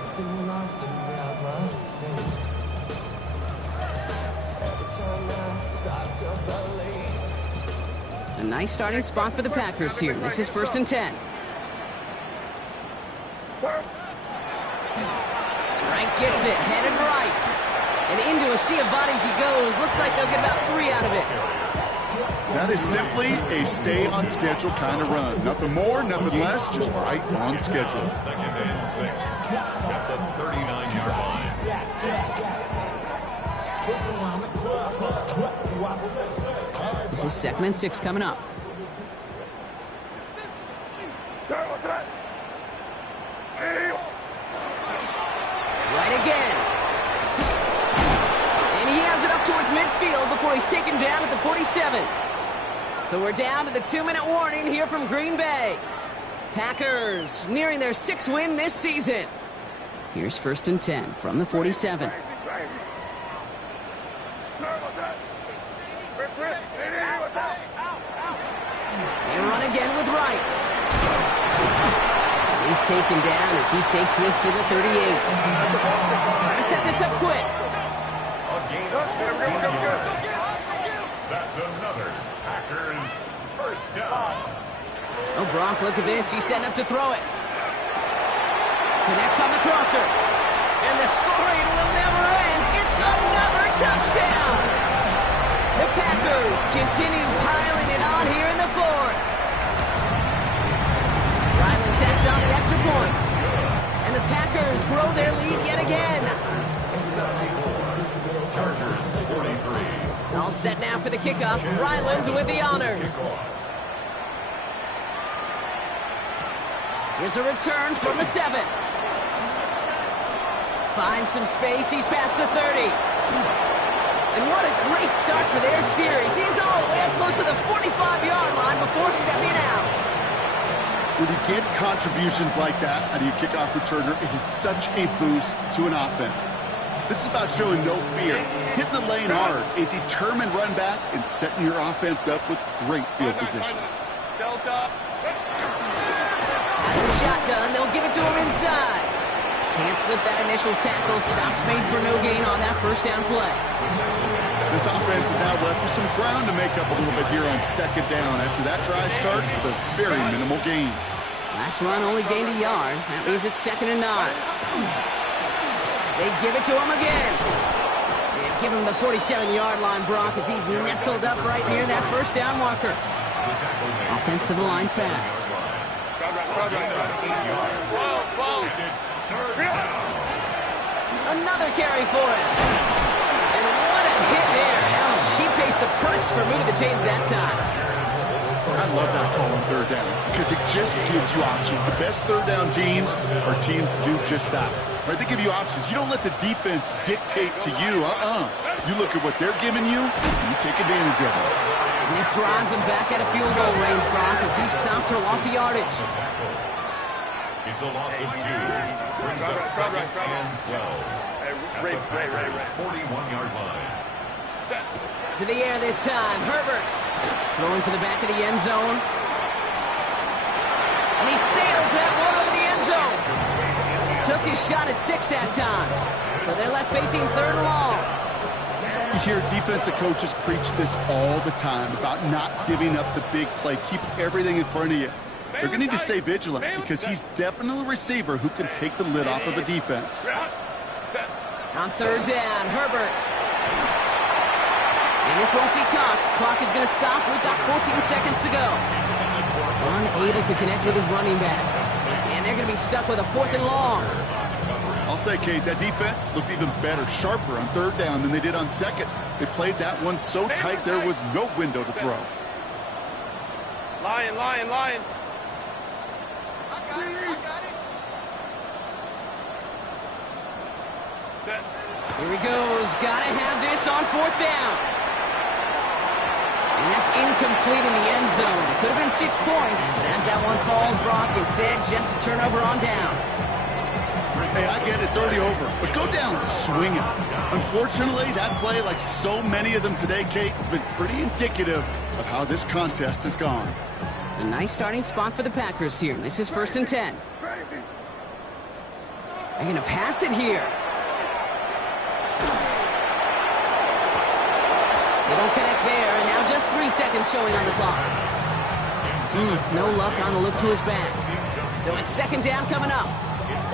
A nice starting spot for the Packers here. This is 1st and 10. Frank gets it, headed right. And into a sea of bodies he goes. Looks like they'll get about 3 out of it. That is simply a stay-on-schedule kind of run. Nothing more, nothing less, just right on schedule. 2nd and 6 at the 39-yard line. This is 2nd and 6 coming up. Right again. And he has it up towards midfield before he's taken down at the 47. So we're down to the 2-minute warning here from Green Bay. Packers nearing their 6th win this season. Here's 1st and 10 from the 47. They run again with Wright. He's taken down as he takes this to the 38. Trying to set this up quick. That's another Packers first down. Oh, Brock, look at this. He's setting up to throw it. Connects on the crosser. And the scoring will never end. It's another touchdown. The Packers continue piling it on here in the 4th. Ryland tacks on the extra point. And the Packers grow their lead yet again. Chargers 43. All set now for the kickoff. Ryland with the honors. Here's a return from the 7. Finds some space. He's past the 30. And what a great start for their series. He's all the way up close to the 45-yard line before stepping out. When you get contributions like that out of your kickoff returner, it is such a boost to an offense. This is about showing no fear, hitting the lane hard, a determined run back, and setting your offense up with great field position. Delta. Out of the shotgun, they'll give it to him inside. Can't slip that initial tackle. Stops made for no gain on that first down play. This offense is now left with some ground to make up a little bit here on 2nd down after that drive starts with a very minimal gain. Last run only gained a yard. That means it's 2nd and 9. They give it to him again. And give him the 47-yard line, Brock, as he's nestled up right near that first down marker. Offensive line fast. Another carry for him. And what a hit there. Ouch, she pays the price for moving the chains that time. I love that call on 3rd down because it just gives you options. The best 3rd down teams are teams that do just that. Right? They give you options. You don't let the defense dictate to you. You look at what they're giving you, you take advantage of it. And this drives him back at a field goal range, Brock, as he stopped for loss of yardage. It's a loss of 2. Brings up 2nd and 12. At the Packers' 41-yard line. To the air this time, Herbert. Throwing for the back of the end zone. And he sails that one over the end zone. Took his shot at 6 that time. So they're left facing 3rd and long. You hear defensive coaches preach this all the time about not giving up the big play. Keep everything in front of you. They're going to need to stay vigilant because he's definitely a receiver who can take the lid off of a defense. On 3rd down, Herbert. And this won't be Cox. Clock is going to stop. We've got 14 seconds to go. Unable to connect with his running back. And they're going to be stuck with a 4th and long. I'll say, Kate, that defense looked even better, sharper on 3rd down than they did on 2nd. They played that one so tight there was no window to throw. Lion. Here he goes. Gotta have this on 4th down. And that's incomplete in the end zone. Could have been 6 points, but as that one falls, Brock, instead just a turnover on downs. Hey, I get it, it's already over, but go down swinging. Unfortunately, that play, like so many of them today, Kate, has been pretty indicative of how this contest has gone. A nice starting spot for the Packers here. This is 1st and 10. They're going to pass it here. They don't connect there, and now just 3 seconds showing on the clock. No luck on the look to his back. So it's 2nd down coming up.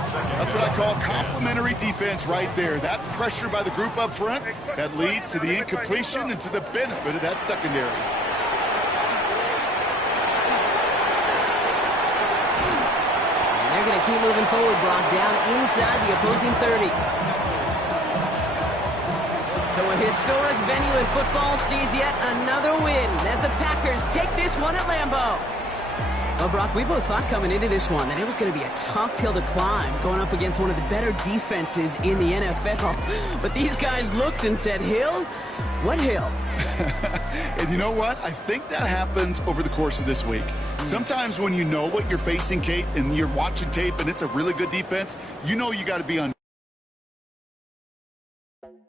That's what I call complimentary defense right there. That pressure by the group up front, that leads to the incompletion and to the benefit of that secondary. And they're going to keep moving forward, Brock, down inside the opposing 30. So a historic venue in football sees yet another win as the Packers take this one at Lambeau. Well, Brock, we both thought coming into this one that it was going to be a tough hill to climb going up against one of the better defenses in the NFL. But these guys looked and said, hill? What hill? And you know what? I think that happened over the course of this week. Sometimes when you know what you're facing, Kate, and you're watching tape and it's a really good defense, you know you got to be on